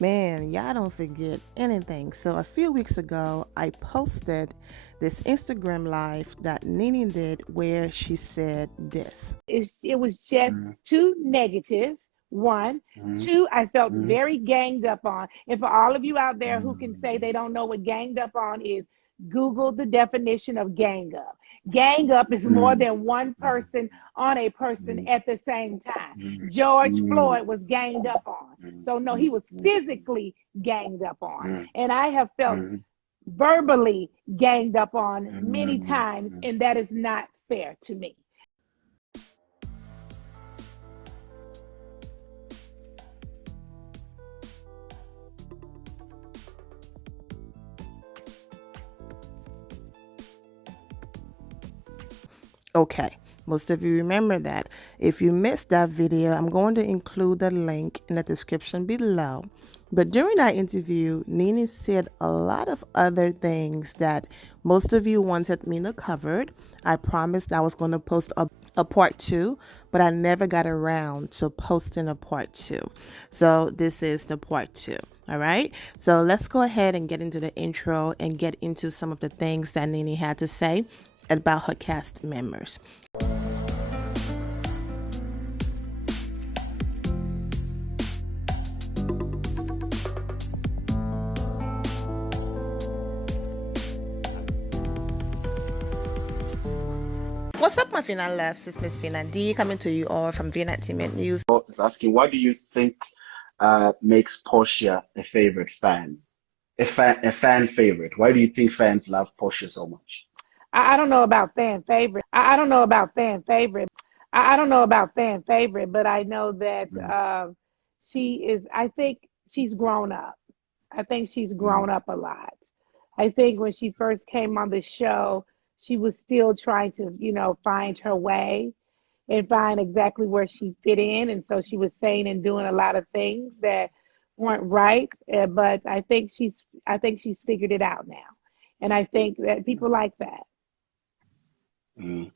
Man, y'all don't forget anything. So a few weeks ago, I posted this Instagram live that Nene did where she said this. It was just Mm, too negative. One, mm, two, I felt mm, very ganged up on. And for all of you out there who can say mm, they don't know what ganged up on is, Google the definition of gang up. Gang up is more mm, than one mm, person on a person mm, at the same time. mm, George mm, Floyd was ganged up on. mm, So, no, he mm, was mm, physically ganged up on. mm, And I have felt mm, verbally ganged up on many mm, times, mm. and that is not fair to me. Okay, most of you remember that. If you missed that video, I'm going to include the link in the description below. But during that interview, Nene said a lot of other things that most of you wanted me to cover. I promised I was going to post a part two, but I never got around to posting a part two. So this is the part two. All right. So let's go ahead and get into the intro and get into some of the things that Nene had to say about her cast members. What's up, my Fina Left? It's Miss Fina D coming to you all from Vienna Entertainment News. Is asking, what do you think makes Porsha a favorite fan? A fan favorite. Why do you think fans love Porsha so much? I don't know about fan favorite. I don't know about fan favorite. I don't know about fan favorite, but I know that Mm, she is. I think she's grown up. I think she's mm, grown up a lot. I think when she first came on the show, she was still trying to, find her way and find exactly where she fit in, and so she was saying and doing a lot of things that weren't right. But I think she's figured it out now, and I think that mm, people like that. mm.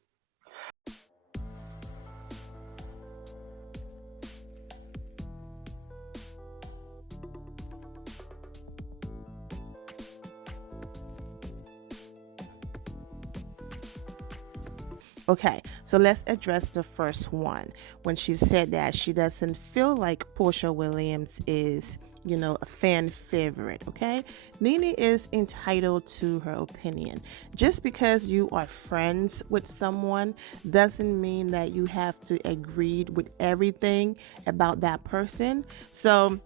Okay, so let's address the first one when she said that she doesn't feel like Porsha Williams is, a fan favorite. Okay, Nene is entitled to her opinion. Just because you are friends with someone doesn't mean that you have to agree with everything about that person. So,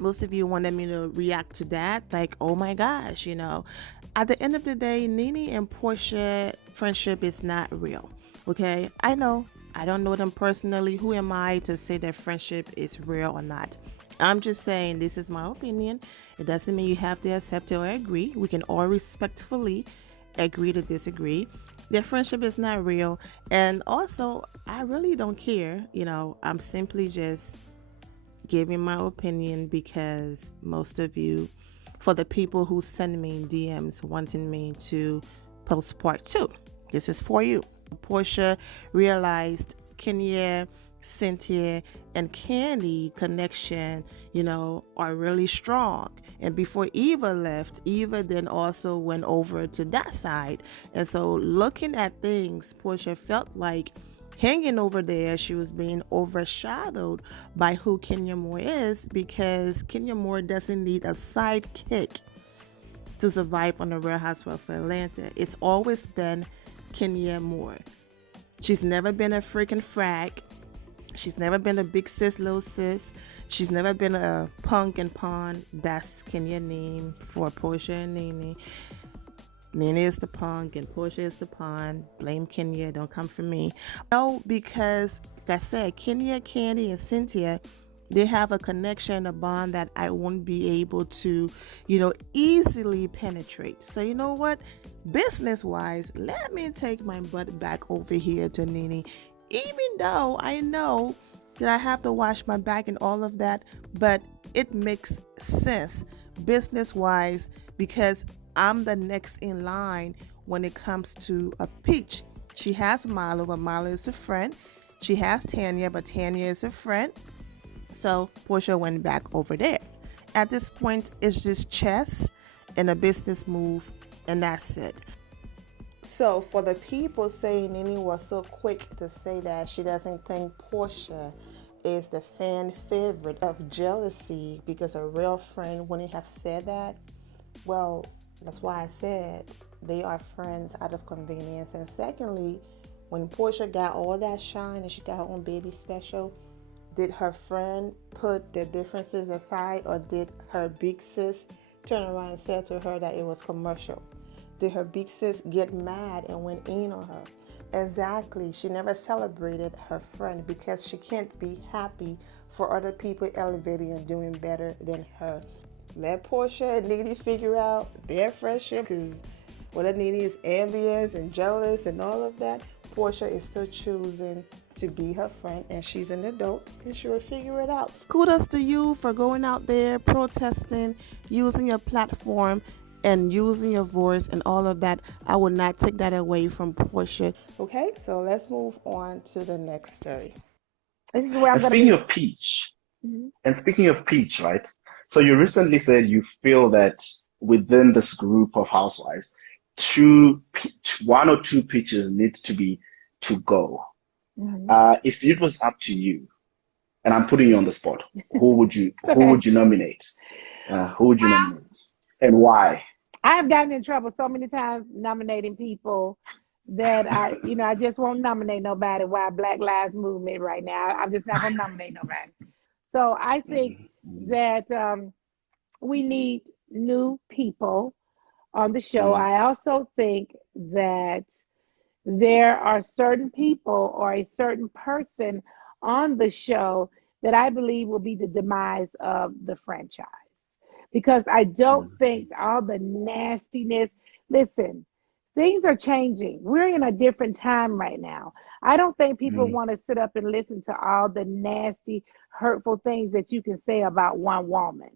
most of you wanted me to react to that, like, oh my gosh, At the end of the day, Nene and Porsha friendship is not real. Okay, I know. I don't know them personally. Who am I to say that friendship is real or not? I'm just saying this is my opinion. It doesn't mean you have to accept it or agree. We can all respectfully agree to disagree. Their friendship is not real. And also, I really don't care. I'm simply just giving my opinion because most of you, for the people who send me DMs wanting me to post part two, this is for you. Porsha realized Kenya, Cynthia, and Candy connection, are really strong. And before Eva left, Eva then also went over to that side. And so looking at things, Porsha felt like hanging over there, she was being overshadowed by who Kenya Moore is because Kenya Moore doesn't need a sidekick to survive on the Real Housewives of Atlanta. It's always been Kenya Moore. She's never been a freaking frag. She's never been a big sis, little sis. She's never been a punk and pawn. That's Kenya's name for Porsha and Nene. Nene is the punk and Porsha is the pawn. Blame Kenya. Don't come for me. No, because like I said, Kenya, Candy, and Cynthia, they have a connection, a bond that I won't be able to, easily penetrate. So you know what? Business wise, let me take my butt back over here to Nene. Even though I know that I have to wash my back and all of that, but it makes sense business wise because I'm the next in line when it comes to a peach. She has Milo, but Milo is a friend. She has Tanya, but Tanya is a friend. So Porsha went back over there. At this point, it's just chess and a business move, and that's it. So, for the people saying Nene was so quick to say that she doesn't think Porsha is the fan favorite of jealousy because a real friend wouldn't have said that, well, that's why I said they are friends out of convenience. And secondly, when Porsha got all that shine and she got her own baby special, did her friend put the differences aside, or did her big sis turn around and say to her that it was commercial? Did her big sis get mad and went in on her? Exactly. She never celebrated her friend because she can't be happy for other people elevating and doing better than her. Let Porsha and Nene figure out their friendship, because whether Nene is envious and jealous and all of that, Porsha is still choosing to be her friend, and she's an adult and she will figure it out. Kudos to you for going out there, protesting, using your platform and using your voice and all of that. I would not take that away from Porsha. Okay, so let's move on to the next story. This is where I'm And going to speaking be. of Peach, Mhm. and speaking of Peach, right? So you recently said you feel that within this group of housewives, one or two Peaches need to go. Mhm. If it was up to you, and I'm putting you on the spot, who Okay. would you nominate? Who would you nominate, and why? I have gotten in trouble so many times nominating people that I just won't nominate nobody. Why Black Lives Movement right now? I'm just not gonna nominate nobody. So I think Mm, that we need new people on the show. mm, I also think that there are certain people or a certain person on the show that I believe will be the demise of the franchise, because I don't mm, think all the nastiness. Listen, things are changing. We're in a different time right now. I don't think people mm. want to sit up and listen to all the nasty, hurtful things that you can say about one woman.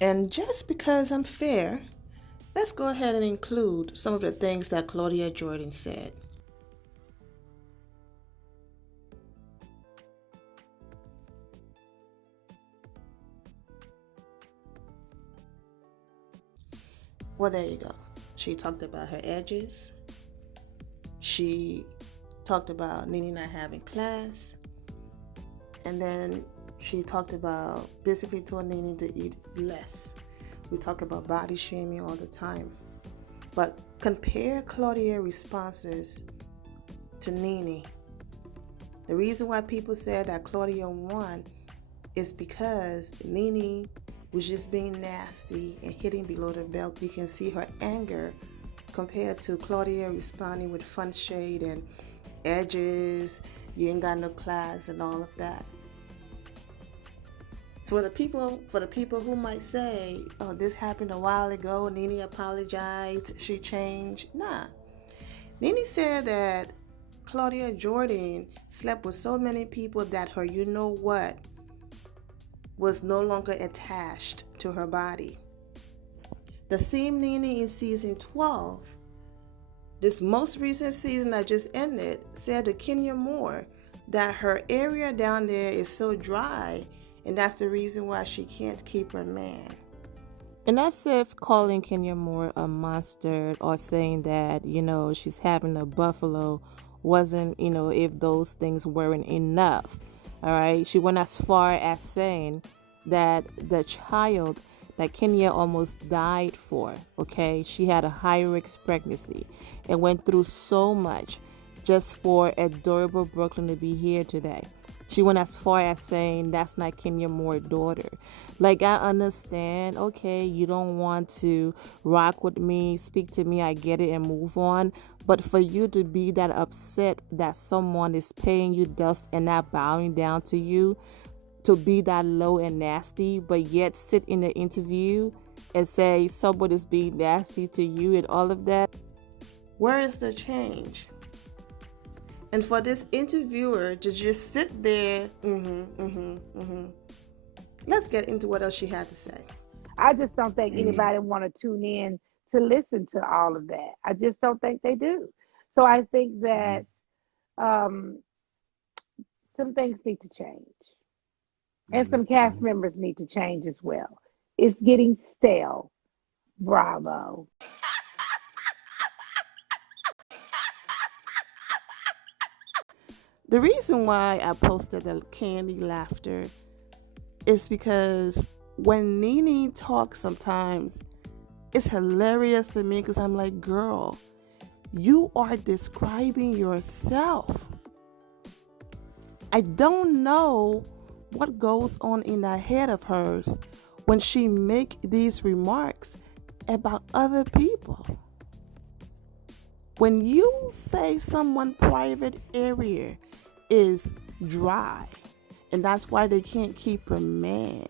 And just because I'm fair, let's go ahead and include some of the things that Claudia Jordan said. Well, there you go. She talked about her edges. She talked about Nene not having class. And then she talked about basically telling Nene to eat less. We talk about body shaming all the time. But compare Claudia's responses to Nene. The reason why people said that Claudia won is because Nene was just being nasty and hitting below the belt. You can see her anger compared to Claudia responding with fun shade and edges, you ain't got no class and all of that. So for the people who might say, "Oh, this happened a while ago. Nene apologized. She changed." Nah. Nene said that Claudia Jordan slept with so many people that her, you know what, was no longer attached to her body. The same Nene in season 12, this most recent season that just ended, said to Kenya Moore that her area down there is so dry, and that's the reason why she can't keep her man. And that's if calling Kenya Moore a monster or saying that, she's having a buffalo wasn't, if those things weren't enough. All right. She went as far as saying that the child that Kenya almost died for, okay, she had a high risk pregnancy and went through so much just for adorable Brooklyn to be here today. She went as far as saying that's not Kenya Moore's daughter. Like, I understand, okay, you don't want to rock with me, speak to me, I get it, and move on. But for you to be that upset that someone is paying you dust and not bowing down to you, to be that low and nasty, but yet sit in the interview and say somebody's being nasty to you and all of that? Where is the change? And for this interviewer to just sit there, let's get into what else she had to say. I just don't think Mm, anybody want to tune in to listen to all of that. I just don't think they do. So I think mm, that um, some things need to change, and mm, some cast mm. members need to change as well. It's getting stale. Bravo. The reason why I posted the candy laughter is because when Nene talks sometimes, it's hilarious to me because I'm like, girl, you are describing yourself. I don't know what goes on in that head of hers when she make these remarks about other people. When you say someone private area is dry and that's why they can't keep a man,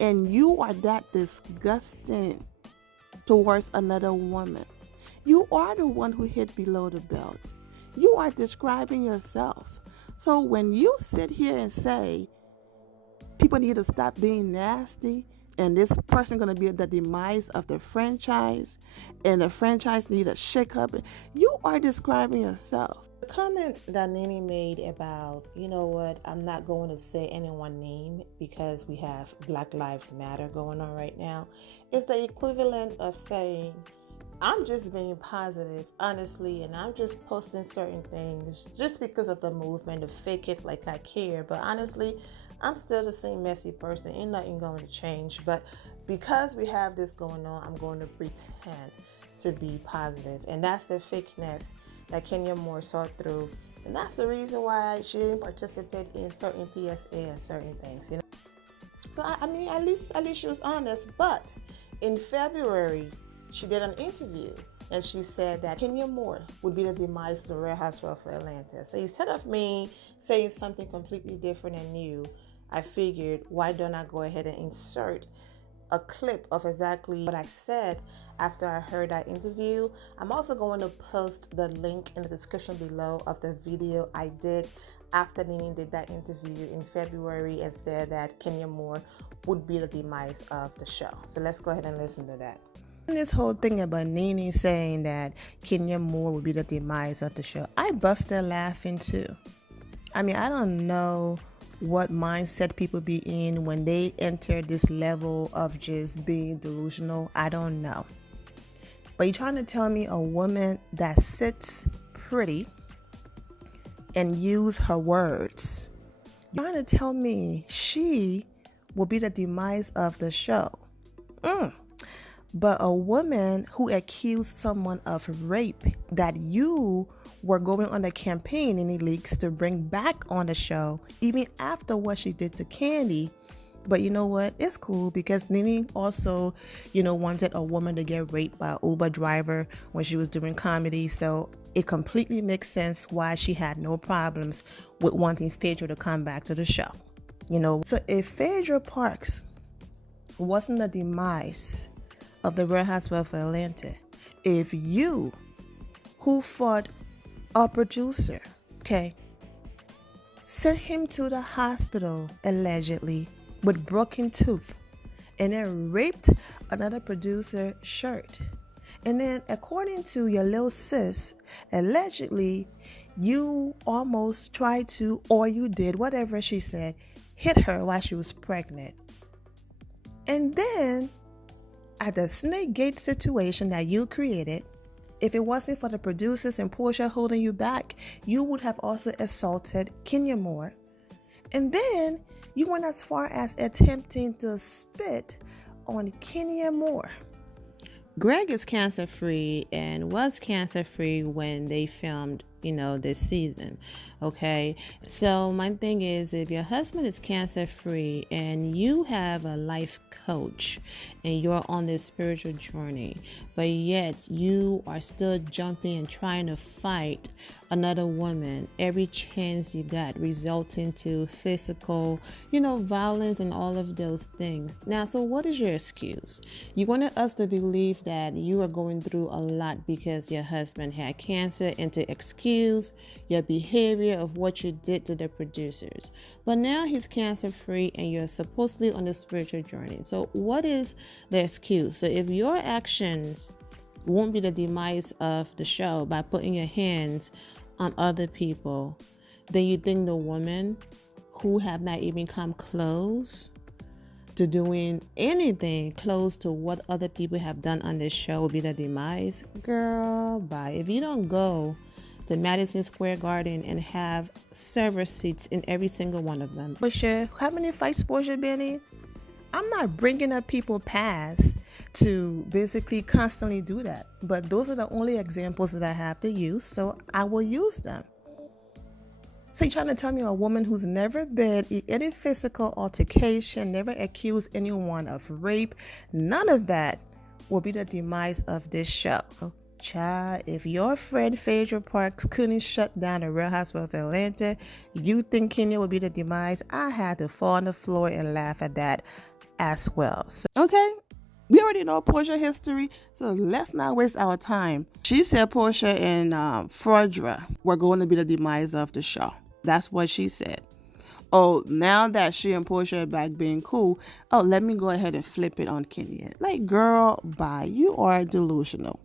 and you are that disgusting towards another woman, you are the one who hit below the belt. You are describing yourself. So when you sit here and say people need to stop being nasty and this person going to be the demise of the franchise and the franchise need a shake up, you are describing yourself. The comment that Nene made about, you know what, I'm not going to say anyone's name because we have Black Lives Matter going on right now, is the equivalent of saying, I'm just being positive, honestly, and I'm just posting certain things just because of the movement to fake it like I care. But honestly, I'm still the same messy person. Ain't nothing going to change. But because we have this going on, I'm going to pretend to be positive. And that's the fakeness that Kenya Moore saw through. And that's the reason why she didn't participate in certain PSA and certain things, you know. So I mean, at least she was honest. But in February, she did an interview and she said that Kenya Moore would be the demise of the Real Housewives for Atlanta. So instead of me saying something completely different and new, I figured, why don't I go ahead and insert a clip of exactly what I said after I heard that interview. I'm also going to post the link in the description below of the video I did after Nene did that interview in February and said that Kenya Moore would be the demise of the show. So let's go ahead and listen to that. This whole thing about Nene saying that Kenya Moore would be the demise of the show, I busted laughing too. I mean, I don't know what mindset people be in when they enter this level of just being delusional. I don't know. But you're trying to tell me a woman that sits pretty and use her words, you're trying to tell me she will be the demise of the show. But a woman who accused someone of rape that you were going on a campaign in the leaks to bring back on the show, even after what she did to Candy. But you know what? It's cool because Nene also, wanted a woman to get raped by an Uber driver when she was doing comedy. So it completely makes sense why she had no problems with wanting Phaedra to come back to the show. So if Phaedra Parks wasn't the demise of the Real Housewives of Atlanta, if you, who fought a producer, sent him to the hospital allegedly with broken tooth, and then raped another producer's shirt, and then according to your little sis, allegedly you almost tried to, or you did, whatever she said, hit her while she was pregnant, and then at the Snake Gate situation that you created, if it wasn't for the producers and Porsha holding you back, you would have also assaulted Kenya Moore. And then you went as far as attempting to spit on Kenya Moore. Greg is cancer-free and was cancer-free when they filmed this season. Okay. So my thing is, if your husband is cancer free and you have a life coach and you're on this spiritual journey, but yet you are still jumping and trying to fight another woman every chance you got, resulting to physical, violence and all of those things. Now, so what is your excuse? You wanted us to believe that you are going through a lot because your husband had cancer, and to excuse your behavior of what you did to the producers. But now he's cancer free and you're supposedly on the spiritual journey. So what is the excuse? So if your actions won't be the demise of the show by putting your hands on other people, then you think the women who have not even come close to doing anything close to what other people have done on this show will be the demise? Girl, bye. If you don't go to Madison Square Garden and have server seats in every single one of them. Porsha, how many fights Porsha been in? I'm not bringing up people past to basically constantly do that, but those are the only examples that I have to use, so I will use them. So you're trying to tell me a woman who's never been in any physical altercation, never accused anyone of rape, none of that will be the demise of this show. Child, if your friend Phaedra Parks couldn't shut down the Real Housewives of Atlanta, you think Kenya would be the demise? I had to fall on the floor and laugh at that as well. So, okay, we already know Porsha history, so let's not waste our time. She said Porsha and Phaedra were going to be the demise of the show. That's what she said. Oh, now that she and Porsha are back being cool, oh, let me go ahead and flip it on Kenya. Like, girl, bye. You are delusional.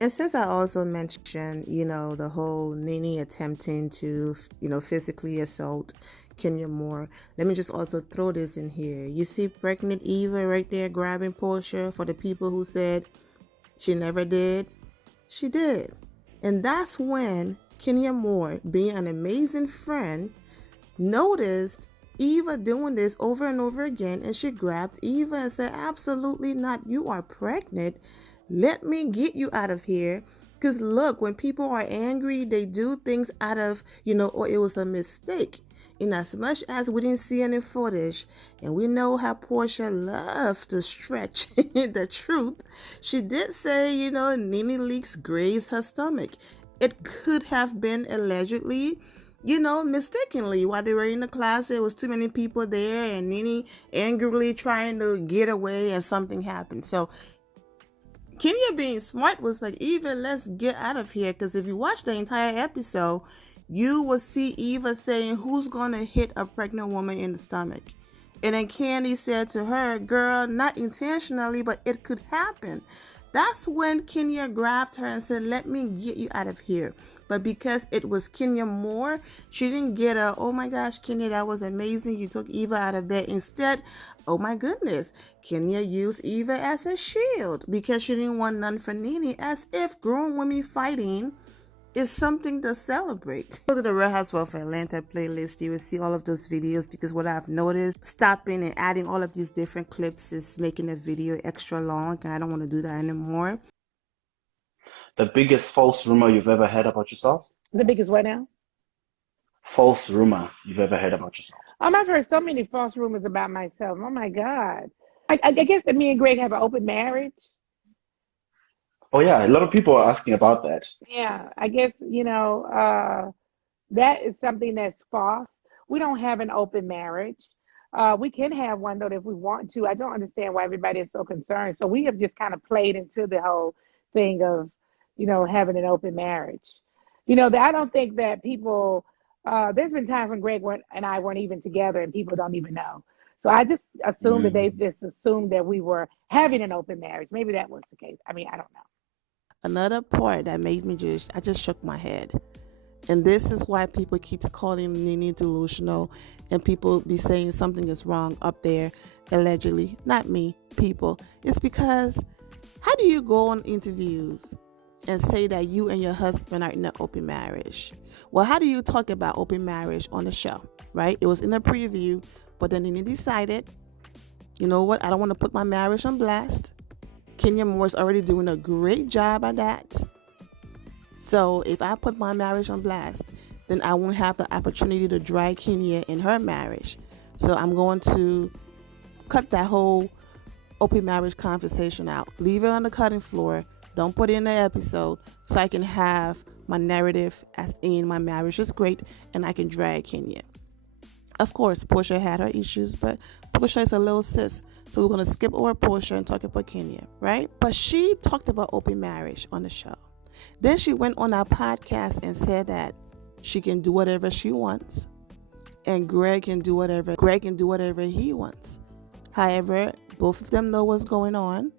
And since I also mentioned, the whole Nene attempting to, physically assault Kenya Moore, let me just also throw this in here. You see pregnant Eva right there grabbing Porsha. For the people who said she never did, she did. And that's when Kenya Moore, being an amazing friend, noticed Eva doing this over and over again, and she grabbed Eva and said, absolutely not, you are pregnant. Let me get you out of here. Because look, when people are angry, they do things out of, or it was a mistake. In as much as we didn't see any footage, and we know how Porsha loves to stretch the truth, she did say, Nene Leakes grazed her stomach. It could have been allegedly, mistakenly, while they were in the class, there was too many people there, and Nene angrily trying to get away, and something happened. So Kenya being smart was like, Eva, let's get out of here. Because if you watch the entire episode, you will see Eva saying, who's going to hit a pregnant woman in the stomach? And then Candy said to her, girl, not intentionally, but it could happen. That's when Kenya grabbed her and said, let me get you out of here. But because it was Kenya Moore, she didn't get a, oh my gosh, Kenya, that was amazing. You took Eva out of there. Instead, oh my goodness, Kenya used Eva as a shield because she didn't want none for Nene, as if grown women fighting is something to celebrate. Go to the Real Housewives of Atlanta playlist. You will see all of those videos, because what I've noticed, stopping and adding all of these different clips is making the video extra long, and I don't want to do that anymore. The biggest false rumor you've ever heard about yourself? The biggest what now? False rumor you've ever heard about yourself? I've heard so many false rumors about myself. Oh my God. I guess that me and Greg have an open marriage. Oh yeah, a lot of people are asking about that. Yeah, I guess, that is something that's false. We don't have an open marriage. We can have one though if we want to. I don't understand why everybody is so concerned. So we have just kind of played into the whole thing of, having an open marriage. I don't think that people. There's been times when Greg and I weren't even together, and people don't even know. So I just assumed that they just assumed that we were having an open marriage. Maybe that was the case. I mean, I don't know. Another part that made me I just shook my head. And this is why people keeps calling Nene delusional, and people be saying something is wrong up there, allegedly. Not me, people. It's because, how do you go on interviews and say that you and your husband are in an open marriage? Well, how do you talk about open marriage on the show, right? It was in a preview, but then Nene decided, you know what, I don't want to put my marriage on blast. Kenya Moore's already doing a great job at that. So if I put my marriage on blast, then I won't have the opportunity to drag Kenya in her marriage. So I'm going to cut that whole open marriage conversation out. Leave it on the cutting floor. Don't put it in the episode so I can have my narrative as in my marriage is great and I can drag Kenya. Of course, Porsha had her issues, but Porsha is a little sis. So we're going to skip over Porsha and talk about Kenya, right? But she talked about open marriage on the show. Then she went on our podcast and said that she can do whatever she wants and Greg can do whatever he wants. However, both of them know what's going on,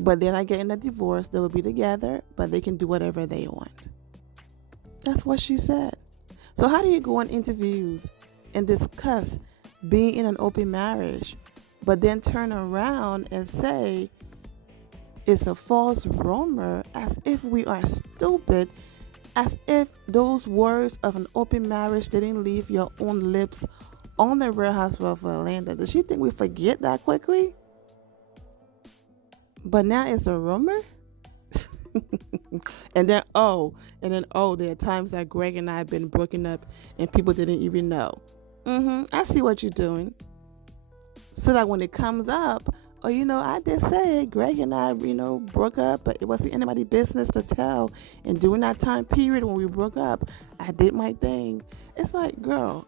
but they're not getting a divorce. They will be together, but they can do whatever they want. That's what she said. So how do you go on interviews and discuss being in an open marriage, but then turn around and say it's a false rumor, as if we are stupid, as if those words of an open marriage didn't leave your own lips on the Real Housewives of Atlanta? Does she think we forget that quickly? But now it's a rumor? and then there are times that Greg and I have been broken up and people didn't even know. I see what you're doing. So that when it comes up, I did say Greg and I, broke up, but it wasn't anybody's business to tell. And during that time period when we broke up, I did my thing. It's like, girl,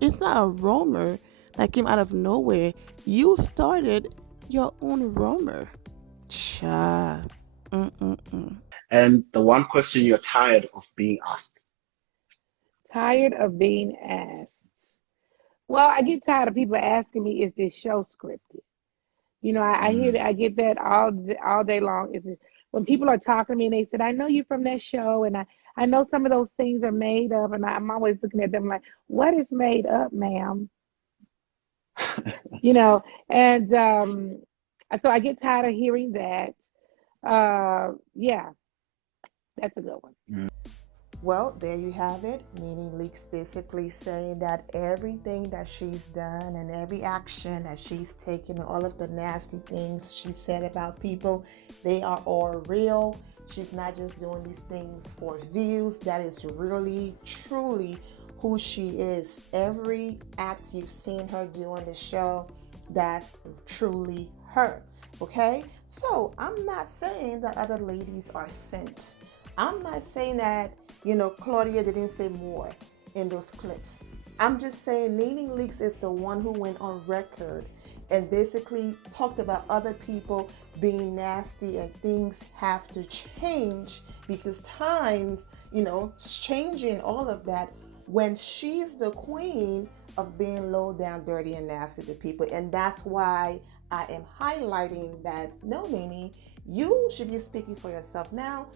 it's not a rumor that came out of nowhere. You started your own rumor. Cha. And the one question you're tired of being asked. Tired of being asked. Well, I get tired of people asking me, is this show scripted? I hear that, I get that all day long. When people are talking to me and they said, I know you from that show, and I know some of those things are made up, and I'm always looking at them like, what is made up, ma'am? And so I get tired of hearing that. Yeah, that's a good one. Well, there you have it. Nene Leakes basically saying that everything that she's done and every action that she's taken, all of the nasty things she said about people, they are all real. She's not just doing these things for views. That is really, truly who she is. Every act you've seen her do on the show, that's truly her. Okay? So I'm not saying that other ladies are saints. I'm not saying that, Claudia didn't say more in those clips. I'm just saying Nene Leakes is the one who went on record and basically talked about other people being nasty and things have to change because times, changing, all of that, when she's the queen of being low down, dirty, and nasty to people. And that's why I am highlighting that, no, Nene, you should be speaking for yourself. Now,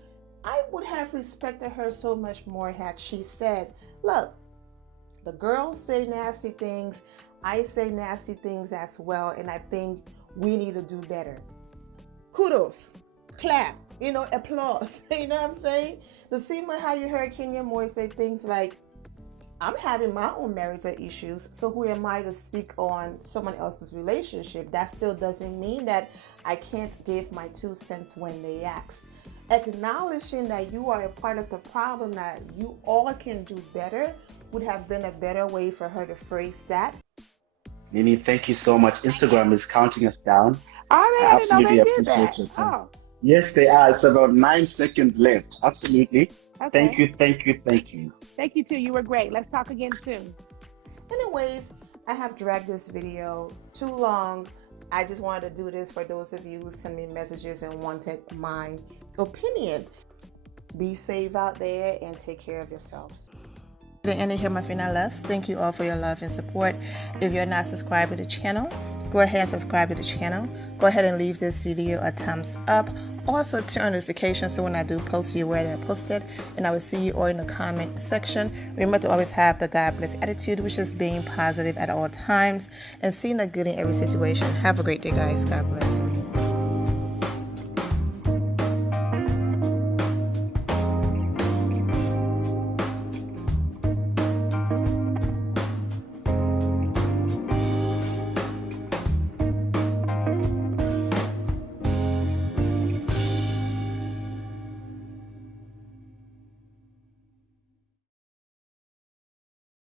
I would have respected her so much more had she said, look, the girls say nasty things, I say nasty things as well, and I think we need to do better. Kudos, clap, applause. You know what I'm saying? The same way how you heard Kenya Moore say things like, I'm having my own marital issues, so who am I to speak on someone else's relationship? That still doesn't mean that I can't give my 2 cents when they ask. Acknowledging that you are a part of the problem, that you all can do better, would have been a better way for her to phrase that. Nene, thank you so much. Instagram is counting us down. Are they? I didn't know they did appreciate that. your time. Oh. Yes, they are. It's about 9 seconds left. Absolutely. Okay. Thank you. Thank you too. You were great. Let's talk again soon. Anyways, I have dragged this video too long. I just wanted to do this for those of you who send me messages and wanted my opinion. Be safe out there and take care of yourselves. The end of here, my final loves. Thank you all for your love and support. If you're not subscribed to the channel, go ahead and subscribe to the channel. Go ahead and leave this video a thumbs up. Also turn on notifications so when I do post, you're aware that I posted. And I will see you all in the comment section. Remember to always have the God bless attitude, which is being positive at all times and seeing the good in every situation. Have a great day, guys. God bless.